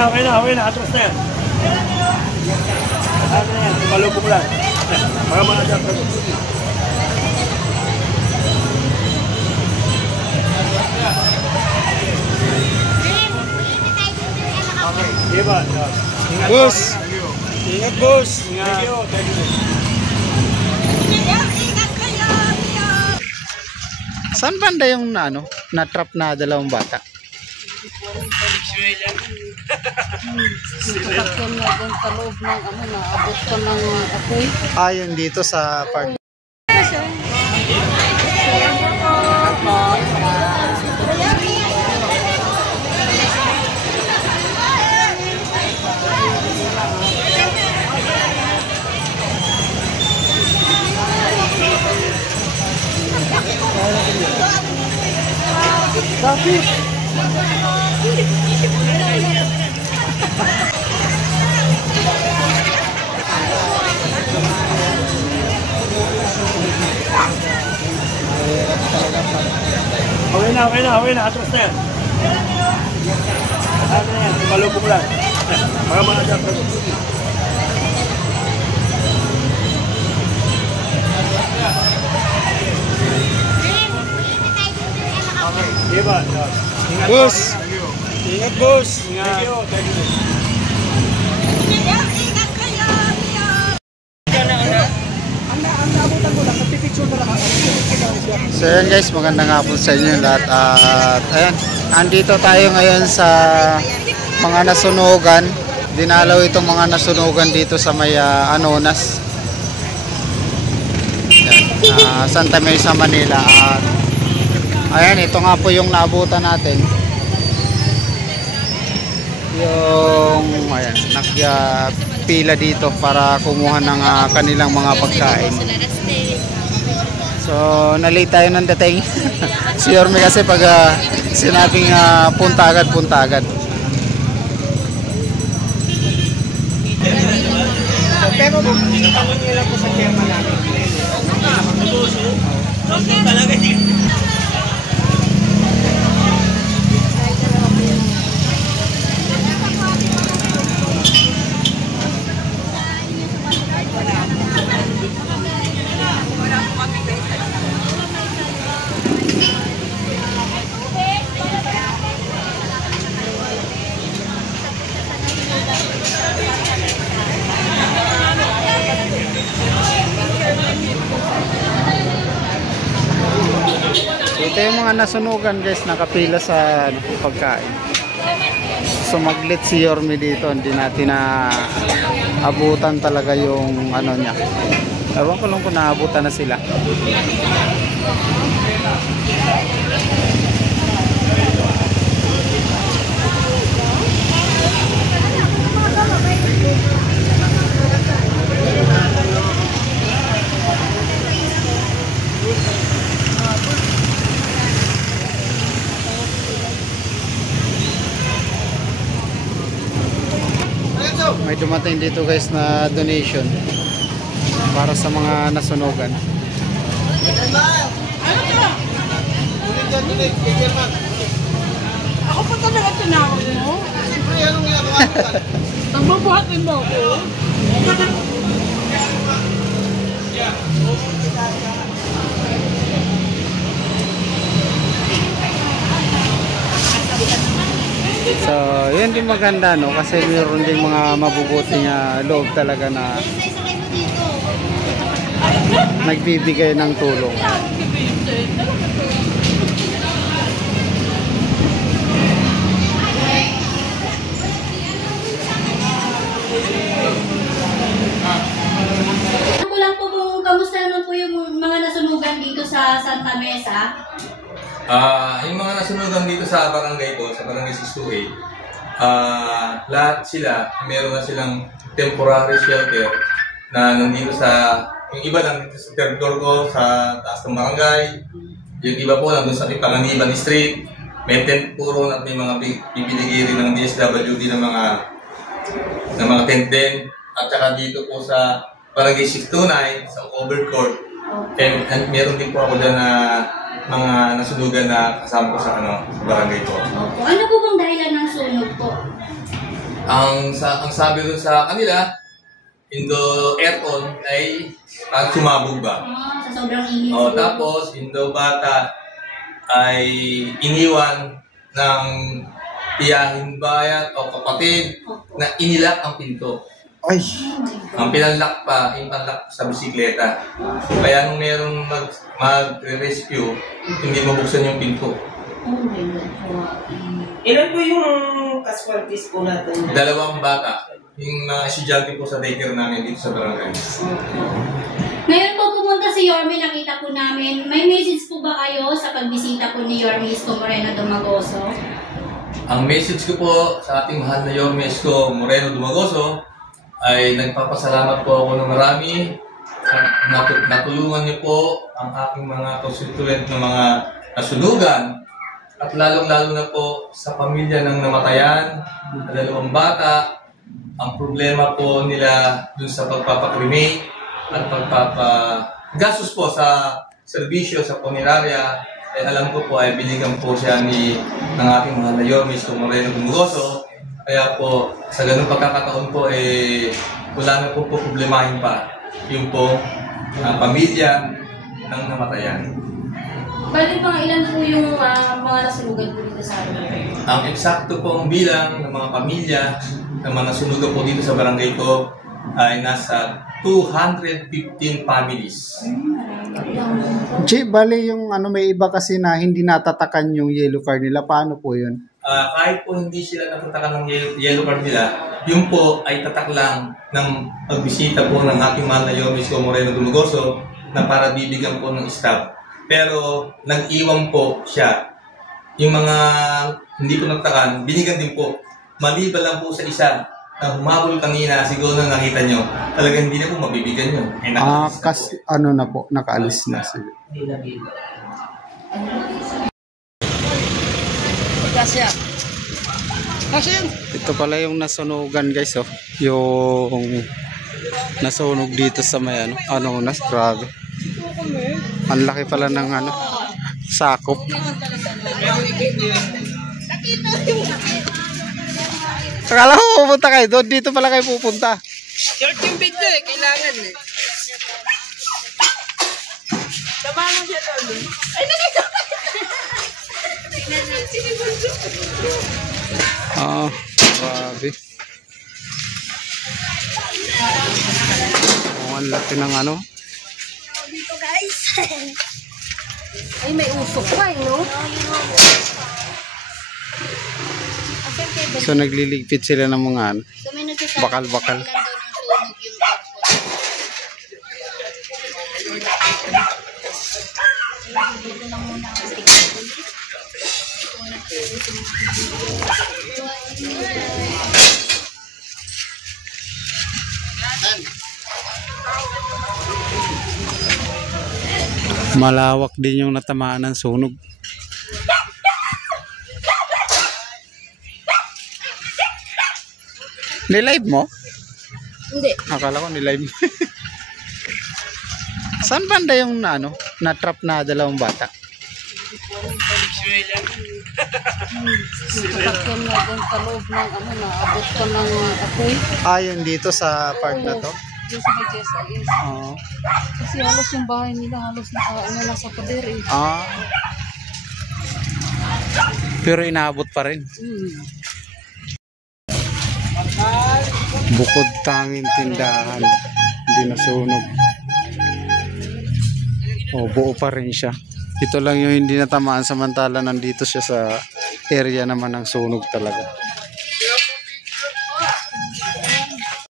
Okay na. Atras na yan. Ano yan? Malubog lang. Para ma-adjust ako. Okay. Diba? Boss! Ingat, boss! Thank you. Saan banda yung na-trap na dalawang bata? Sasakyan nga doon sa loob ng naabot ko ng apoy. Ayun dito sa park. Dapat. Okay na. Atras na yan. Ano yan? Malubog lang. Para ma-adjust ako. Okay. Diba? Boss! Ingat, boss! Thank you. So ayan guys, magandang hapon sa inyo lahat. At ayan, andito tayo ngayon sa mga nasunugan. Dinalaw itong mga nasunugan dito sa may Anonas, Santa Mesa, Manila. At ayan, ito nga po yung naabutan natin. Yung ayan, nagpila dito para kumuha ng kanilang mga pagkain. So, nalate tayo ng dating. Si Yorme kasi pag sinabing punta agad. Pero tinatawag niyo lang po sa chairman namin. Talaga din. Ito yung mga nasunugan guys, nakapila sa pagkain. Sumaglit si Yorme dito, hindi natin na abutan talaga yung niya. Ewan ko lang kung naabutan na sila. May dumating dito guys na donation para sa mga nasunugan. Ako pa talaga tinawag mo? Siyempre, anong ginagawa mo? Nagbabuhatin mo ako? So, yun din maganda kasi mayroon din mga mabubuting loob talaga na nagbibigay ng tulong. Ako lang po kung kamusta naman po yung mga nasunugan dito sa Santa Mesa. Yung mga nasunugan dito sa barangay ko, sa barangay 628, lahat sila, meron na silang temporary shelter na nandito sa, yung iba nandito sa third floor ko, sa taas ng barangay, yung iba po nandun sa Panganiban Street, may tent puro at may mga bibigiri ng DSWD ng mga tent din, at saka dito po sa barangay 629, sa Overcourt, and meron din po ako dyan na mga nasunugan na kasama ko sa sa barangay ko. Opo. Ano po bang dahilan ng sunog po? Ang sabi dun sa kanila, in the aircon ay sumabog ba. Sa sobrang init. Tapos, in the bata ay iniwan ng tiyahing bayan o kapatid na inilak ang pinto. Ay, Ang pinanlak pa, yung panlak sa bisikleta. Kaya nung merong mag-rescue, hindi mabuksan yung pinto. Oh my God. Ilan po yung casualties po natin? 2 bata. Yung mga estudyante po sa daycare namin dito sa barangay. Ngayon po pumunta si Yorme, nakita po namin. May message po ba kayo sa pagbisita po ni Yorme Isko Moreno Dumagoso? Ang message ko po sa ating mahal na Yorme Isko Moreno Dumagoso ay nagpapasalamat po ako ng marami. Natulungan niyo po ang aking mga constituent na mga nasunugan at lalong-lalo na po sa pamilya ng namatayan, na 2 bata. Ang problema po nila dun sa pagpapakremate at pagpapagastos po sa serbisyo sa punerarya, ay alam ko po ay binigyan po siya ng ating mahal na Yorme Isko Moreno Dumagoso. Kaya po, sa ganung pagkakataon po, wala na po problemahin pa yung po pamilya ng namatayan. Bali mga ilan po yung mga nasunugan po dito sa atin? Ang eksakto pong bilang ng mga pamilya ng mga nasunugan po dito sa barangay ko ay nasa 215 families. bali yung may iba kasi na hindi natatakan yung yellow card nila. Paano po yun? Kahit po hindi sila natatakan ng yellow card nila, yun po ay tatak lang ng pagbisita po ng ating mahal na Yorme Isko Moreno Dumagoso na para bibigyan po ng staff. Pero nag-iwan po siya. Yung mga hindi po natatakan, binigyan din po. Maliban lang po sa isa na humabol kanina, siguro na nakita nyo, talagang hindi na po mabibigyan yun. Kasi na po, nakaalis na sila. Ito pala yung nasunugan guys, yung nasunog dito sa may grabe. Ang laki pala ng sakop. Akala ko pupunta kayo doon, dito pala kayo pupunta. Short yung video kailangan Tama mo siya doon. Ay, nakita! Grabe. Ang laki ng Dito guys. Ay, may usok pa no? So nagliligpit sila ng mga So may nagsasabi bakal-bakal. ilan daw ng sunog yung airport. Malawak din yung natamaan ng sunog. Nilive mo? Hindi. Akala ko nilive mo. Saan banda yung na-trap na 2 bata? Sasakyan na doon sa loob ng naabot ko ng apoy. Yun dito sa part na to? Yung sa GSIS. Oo. Kasi halos yung bahay nila, halos nasa pader eh. Pero inaabot pa rin. Bukod tanging tindahan, hindi nasunog. Buo pa rin siya. Ito lang yung hindi natamaan, samantala nandito siya sa area naman ng sunog talaga.